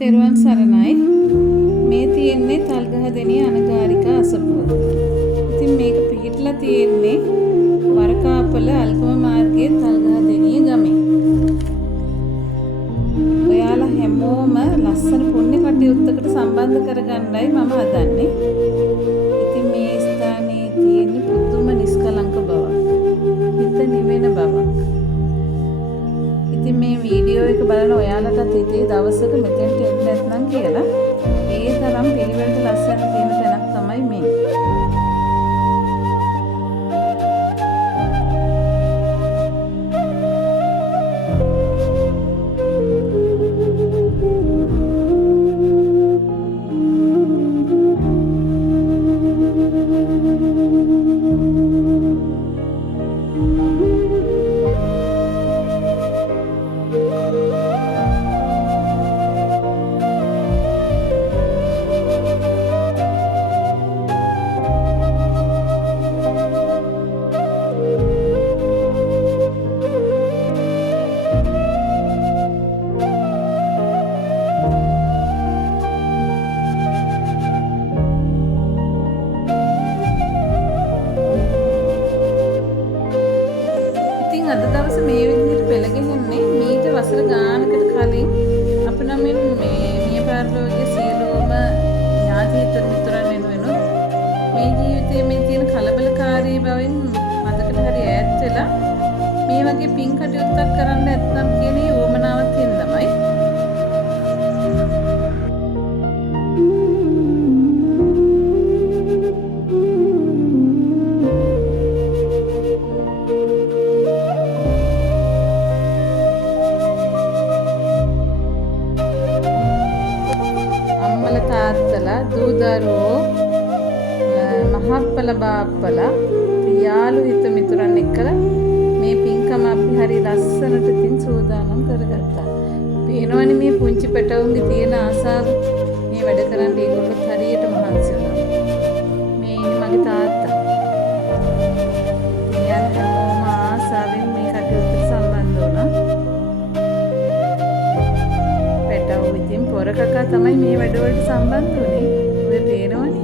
තෙරුවන් සරණයි. මේ තියෙන්නේ තල්ගහදෙණිය අනගාരിക අසපුව. ඉතින් මේක පිහිටලා තියෙන්නේ වරකාපල අල්ගම මාර්ගයේ තල්ගහදෙණිය ගමේ. ඔයාලා හැමෝම ලස්සන පුණ්‍ය කටයුත්තකට සම්බන්ධ කරගන්නයි මම හදන්නේ. ඉතින් මේ ස්ථානයේ තියෙන්නේ පුදුම නිස්කලංක බවක්. හිත නිවෙන බවක්. ඉතින් මේ වීඩියෝ එක බලන ඔයාලටත් හිතේ දවසක මෙතෙන්ට එන්න නැත්නම් කියලා ඒ තරම් පිළිවෙලට ලස්සන තියෙන තැනක් තමයි මේ. අද දවස මේ විදිහට පෙළ ගැහෙන්නේ මීට වසර ගානකට කලින් අපි නම් මේ මිය පාරලෝකයේ සියලුම ඥාති මිතුරන් වෙනුවෙන් මේ ජීවිතයේ මේ තියෙන කලබලකාරී බවෙන් මතකට හරි ඈත් වෙලා මේ වගේ පින් කටයුත්තක් කරන්න නැත්නම් කියන ඒ උවමනාවක් හින්දාමයි. තාත්තලා දූ දරුවෝ මහප්පල බාප්පලා යාළු හිත මිතුරන් එක්කලා මේ පින්කම අපි හරි ලස්සනට තින් සූදානම් කරගත්තා. පේනවනේ මේ පුංචි පැටවුන්ගේ තියෙන ආසාව මේ වැඩ කරන්න ඒගොල්ලොත් හරියට මහන්සි වෙනවා. මේ ඉන්නේ මගේ තාත්තා. යාළ හැමෝම ආසාවෙන් මේ කටයුත්තට සම්බන්ධ වුණා. පැටවු ඉතින් පොරකකා තමයි මේ වැඩවලට සම්බන්ධ වුණේ. ඔය පේනවනේ.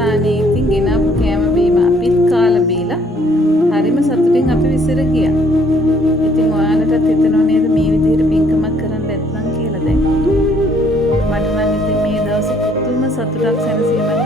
අවසානයේ ඉතින් ගෙනාපු කෑම බීම අපිත් කාලා බීලා හරිම සතුටින් අපි විසිර ගියා. ඉතින් ඔයාලටත් හිතෙනව නේද මේ විදිහට පින්කමක් කරන්න ඇත්නම් කියලා දැන්. මට නම් ඉතින් මේ දවස් පුදුම සතුටක් සැනසීමක්